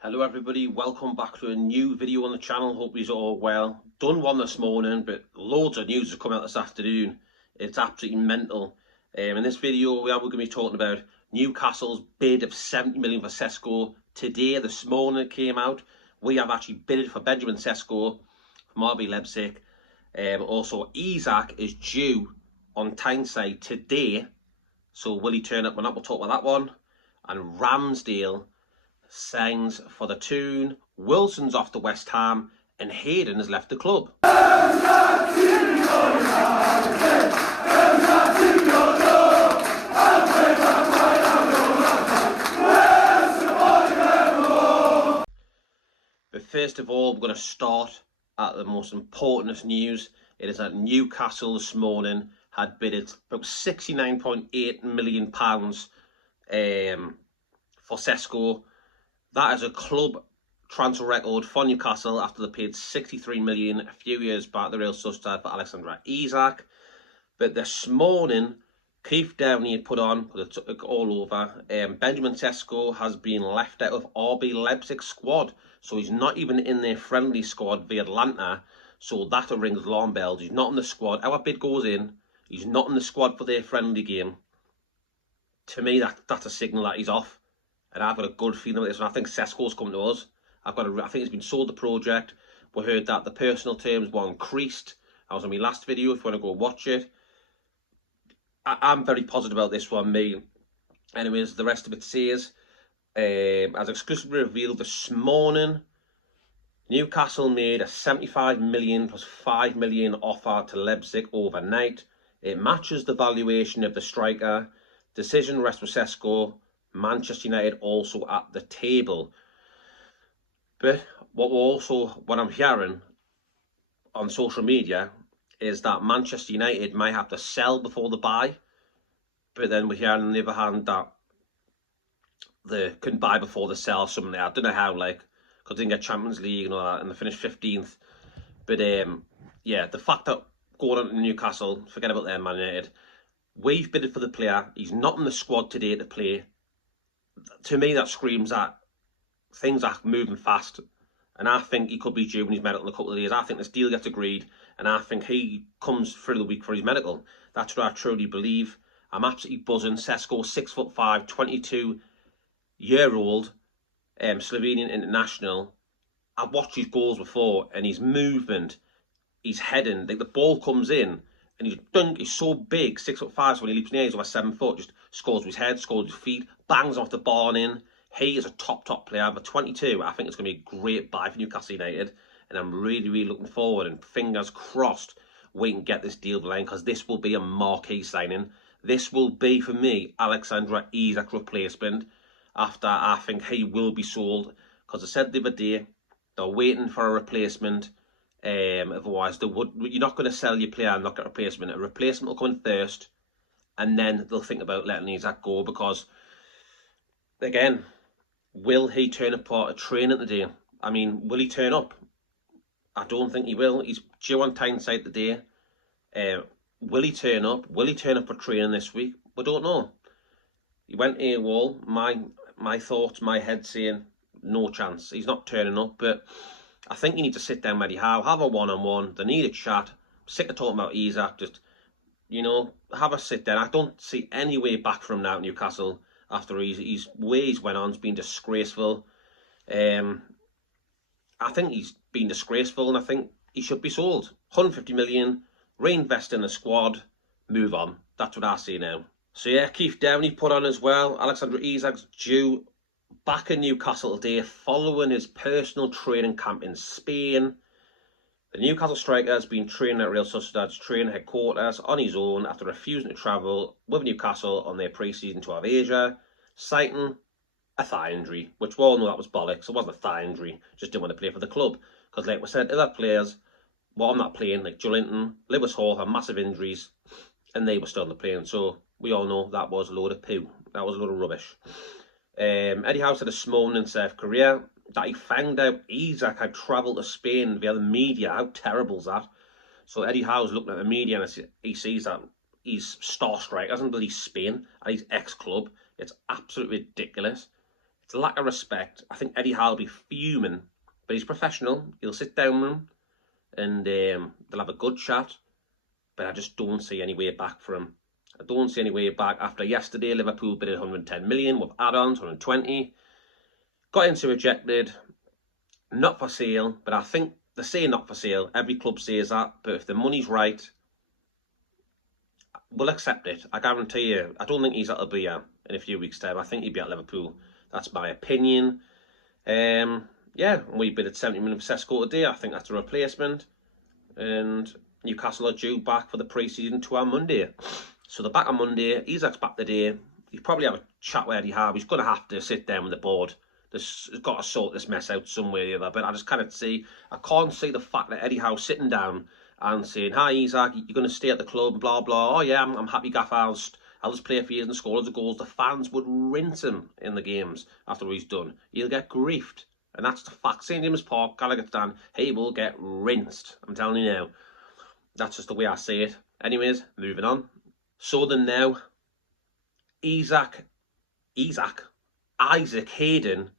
Hello everybody, welcome back to a new video on the channel. Hope you're all well. Done one this morning, but loads of news has come out this afternoon. It's absolutely mental. In this video we are going to be talking about Newcastle's bid of 70 million for Sesko. Today, this morning it came out, we have actually bidded for Benjamin Sesko from RB Leipzig. Also Isak is due on Tyneside today, so will he turn up or not? We'll talk about that one. And Ramsdale signs for the Toon, Wilson's off to West Ham, and Hayden has left the club. But first of all, we're going to start at the most important news. It is that Newcastle this morning had bidded about £69.8 million for Sesko. That is a club transfer record for Newcastle after they paid 63 million a few years back, the Real Sociedad, for Alexander Isak. But this morning, Keith Downey had put on, because it took all over, Benjamin Sesko has been left out of RB Leipzig squad. So he's not even in their friendly squad via Atlanta. So that rings alarm bells. He's not in the squad. Our bid goes in. He's not in the squad for their friendly game. To me, that's a signal that he's off. And I've got a good feeling about this, and I think Sesko's coming to us. I think he's been sold the project. We heard that the personal terms were increased. That was on my last video, if you want to go watch it. I'm very positive about this one, me. Anyways, the rest of it says, as exclusively revealed this morning, Newcastle made a 75 million plus 5 million offer to Leipzig overnight. It matches the valuation of the striker. Decision rests with Sesko. Manchester United also at the table. But what I'm hearing on social media is that Manchester United might have to sell before the buy. But then we're hearing on the other hand that they couldn't buy before they sell something. I don't know how, because they didn't get Champions League and all that, and they finished 15th. But yeah, the fact that going on to Newcastle, forget about them, Man United. We've bidded for the player. He's not in the squad today to play. To me, that screams that things are moving fast, and I think he could be due in his medical in a couple of days. I think this deal gets agreed, and I think he comes through the week for his medical. That's what I truly believe. I'm absolutely buzzing. Sesko, 6'5", 22-year-old Slovenian international. I've watched his goals before, and his movement, his heading, like the ball comes in, and he's so big, 6'5", so when he leaps in the air, he's over 7 foot, just scores with his head, scores with his feet, bangs off the bar in. He is a top player. For 22, I think it's going to be a great buy for Newcastle United, and I'm really looking forward, and fingers crossed we can get this deal over the line, because this will be a marquee signing. This will be, for me, Alexander Isak's replacement, after I think he will be sold, because I said the other day, they're waiting for a replacement. Otherwise, you're not going to sell your player and not get a replacement. A replacement will come in first, and then they'll think about letting Isak go, because, again, will he turn up for a training today? I mean, will he turn up? I don't think he will. He's due on Tyneside today. Will he turn up? Will he turn up for training this week? We don't know. He went AWOL. My thoughts, my head saying no chance. He's not turning up, but I think you need to sit down, Eddie Howe, have a one-on-one. They need a chat. I'm sick of talking about Isak. Just, have a sit down. I don't see any way back from now at Newcastle after his ways went on. It's been disgraceful. I think he's been disgraceful, and I think he should be sold. 150 million, reinvest in the squad, move on. That's what I see now. So yeah, Keith Downey put on as well. Alexander Isak's due back in Newcastle today following his personal training camp in Spain. The Newcastle striker has been training at Real Sociedad's training headquarters on his own after refusing to travel with Newcastle on their pre-season tour of Asia, citing a thigh injury, which we all know that was bollocks. It wasn't a thigh injury, just didn't want to play for the club. Because like we said, other players were on that plane, like Joelinton, Lewis Hall had massive injuries, and they were still on the plane. So we all know that was a load of poo. That was a load of rubbish. Eddie Howe said this morning in South Korea that he found out Isak had travelled to Spain via the media. How terrible is that? So Eddie Howe's looking at the media and he sees that he's starstruck, doesn't believe Spain and his ex-club. It's absolutely ridiculous. It's a lack of respect. I think Eddie Howe will be fuming, but he's professional. He'll sit down with him and they'll have a good chat. But I just don't see any way back for him. I don't see any way back. After yesterday, Liverpool bid 110 million with add-ons, 120. Got into rejected. Not for sale, but I think they say not for sale. Every club says that. But if the money's right, we'll accept it. I guarantee you. I don't think he's at Albia in a few weeks' time. I think he'll be at Liverpool. That's my opinion. Yeah, we bid at 70 million for Sesko today. I think that's a replacement. And Newcastle are due back for the pre-season tour on Monday. So they're back on Monday. Isaac's back today. He'll probably have a chat with Eddie Howe. He's going to have to sit down with the board. He's got to sort this mess out some way or the other. But I just can't see the fact that Eddie Howe's sitting down and saying, "Hi Isaac, you're going to stay at the club, blah, blah. Oh yeah, I'm happy, Gaffer. I'll just play for you and score loads of goals." The fans would rinse him in the games after he's done. He'll get griefed. And that's the fact. St James Park, Gallagher Stand, he will get rinsed. I'm telling you now. That's just the way I see it. Anyways, moving on. So then now, Isaac Hayden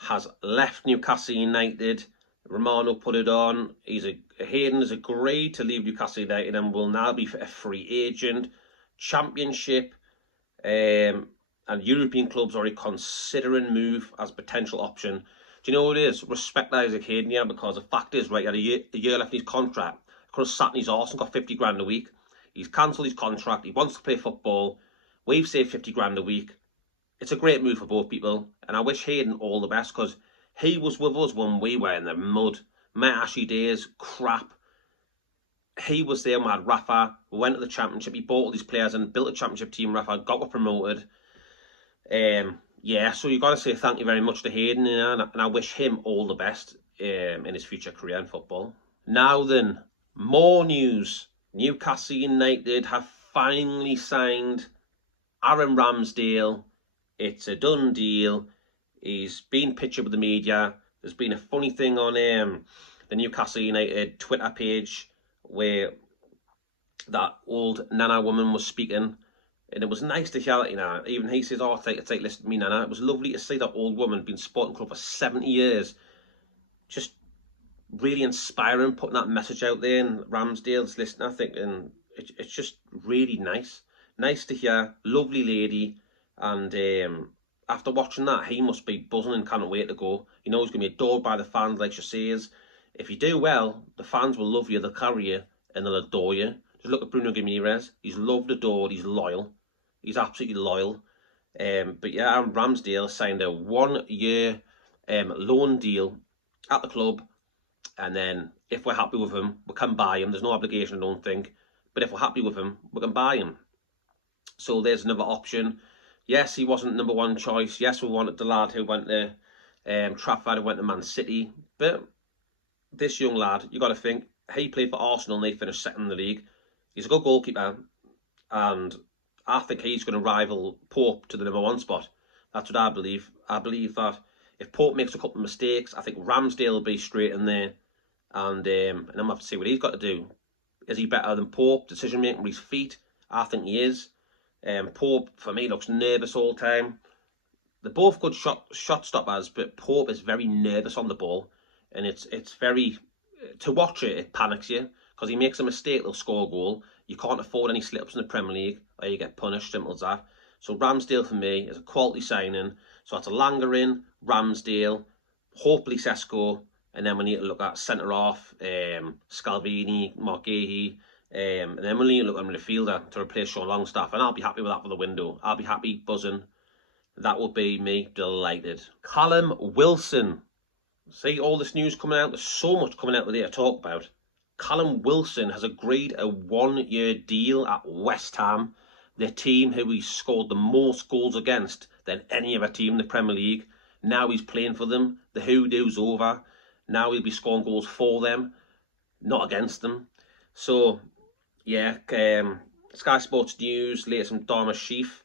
has left Newcastle United. Romano put it on. Hayden has agreed to leave Newcastle United and will now be a free agent. Championship and European clubs are considering move as potential option. Do you know what it is? Respect Isaac Hayden here, because the fact is, right, he had a year left in his contract. Could have sat in his arse and got 50 grand a week. He's cancelled his contract. He wants to play football. We've saved 50 grand a week. It's a great move for both people. And I wish Hayden all the best, because he was with us when we were in the mud. Met Ashy days, crap. He was there when we had Rafa. We went to the championship. He bought all these players and built a championship team. Rafa got promoted. Yeah, so you've got to say thank you very much to Hayden, and I wish him all the best in his future career in football. Now then, more news. Newcastle United have finally signed Aaron Ramsdale. It's a done deal. He's been pictured with the media. There's been a funny thing on the Newcastle United Twitter page where that old Nana woman was speaking. And it was nice to hear that, you know. Even he says, "Oh, take listen to me, Nana." It was lovely to see that old woman, been supporting the club for 70 years. Just really inspiring, putting that message out there. And Ramsdale's listening, I think. And it's just really nice. Nice to hear. Lovely lady. And after watching that, he must be buzzing and can't wait to go. You know, he's going to be adored by the fans, like she says. If you do well, the fans will love you, they'll carry you, and they'll adore you. Just look at Bruno Gimenez. He's loved, adored, he's loyal. He's absolutely loyal. But yeah, Aaron Ramsdale signed a 1 year loan deal at the club. And then if we're happy with him, we can buy him. There's no obligation, I don't think. But if we're happy with him, we can buy him. So there's another option. Yes, he wasn't number one choice. Yes, we wanted the lad who went to Trafford, who went to Man City. But this young lad, you got to think, he played for Arsenal and they finished second in the league. He's a good goalkeeper. And I think he's going to rival Pope to the number one spot. That's what I believe. I believe that if Pope makes a couple of mistakes, I think Ramsdale will be straight in there. And I'm going to have to see what he's got to do. Is he better than Pope? Decision making with his feet? I think he is. Pope, for me, looks nervous all the time. They're both good shot stoppers, but Pope is very nervous on the ball. And it's very... To watch it, it panics you. Because he makes a mistake, they'll score a goal. You can't afford any slip-ups in the Premier League, or you get punished, simple as that. So Ramsdale, for me, is a quality signing. So that's a Langer in, Ramsdale, hopefully Sesko, and then we need to look at centre-half, Scalvini, Margahey, and then we need to look at a midfielder to replace Sean Longstaff, and I'll be happy with that for the window. I'll be happy, buzzing. That would be me delighted. Callum Wilson. See all this news coming out? There's so much coming out today to talk about. Callum Wilson has agreed a 1 year deal at West Ham, the team who he scored the most goals against than any other team in the Premier League. Now he's playing for them. The hoodoo's over. Now he'll be scoring goals for them, not against them. So, yeah, Sky Sports News, latest from Dharma Sheaf.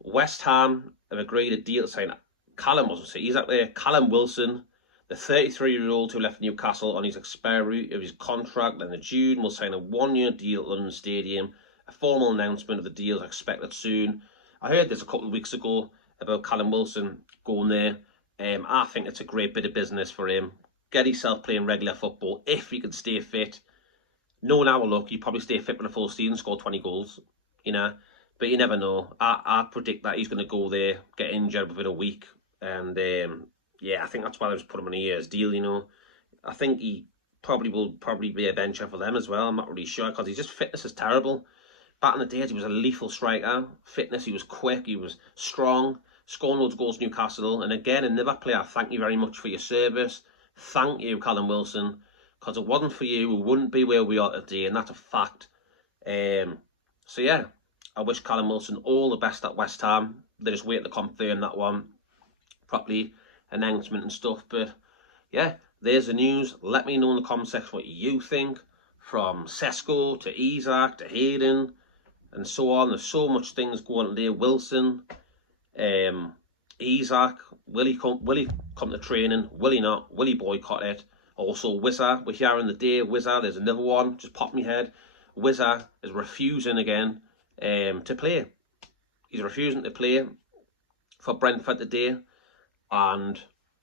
West Ham have agreed a deal saying Callum wasn't. He's out there. Callum Wilson, the 33-year-old who left Newcastle on his expiry of his contract in June, will sign a 1 year deal at London Stadium. A formal announcement of the deal is expected soon. I heard this a couple of weeks ago, about Callum Wilson going there. I think it's a great bit of business for him. Get himself playing regular football if he can stay fit. Knowing our luck, he'd probably stay fit for the full season, score 20 goals, you know. But you never know. I predict that he's going to go there, get injured within a week. And, yeah, I think that's why they just put him on a year's deal, you know. I think he will be a bencher for them as well. I'm not really sure because his fitness is terrible. Back in the days, he was a lethal striker. Fitness, he was quick, he was strong, scoring loads of goals Newcastle. And again, another player, thank you very much for your service. Thank you, Callum Wilson. Because it wasn't for you, we wouldn't be where we are today, and that's a fact. So yeah, I wish Callum Wilson all the best at West Ham. They're just waiting to confirm that one properly, announcement and stuff. But yeah, there's the news. Let me know in the comment section what you think. From Sesko to Isaac to Hayden and so on. There's so much things going on there. Wilson, Isaac, will he come to training? Will he not? Will he boycott it? Also, Wizza, we're here in the day. Wizza, there's another one, just popped in my head. Wizza is refusing again to play. He's refusing to play for Brentford today. And,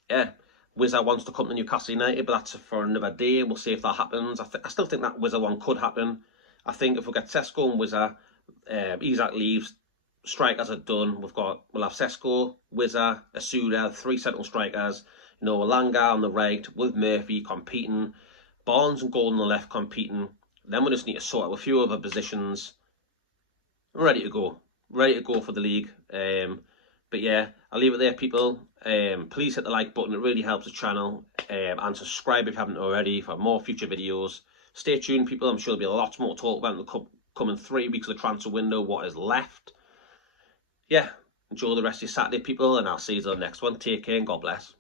yeah, Wizza wants to come to Newcastle United, but that's for another day. We'll see if that happens. I still think that Wizza one could happen. I think if we get Sesko and Wizza, Isaac leaves, strikers are done. We'll have Sesko, Wizza, Asuda, 3 central strikers. You know, Langa on the right with Murphy competing, Barnes and Gold on the left competing. Then we just need to sort out a few other positions. We're ready to go for the league. But yeah, I'll leave it there, people. Please hit the like button, it really helps the channel. And subscribe if you haven't already for more future videos. Stay tuned, people. I'm sure there'll be lots more to talk about in the coming 3 weeks of the transfer window, what is left. Yeah, enjoy the rest of your Saturday, people, and I'll see you on the next one. Take care and God bless.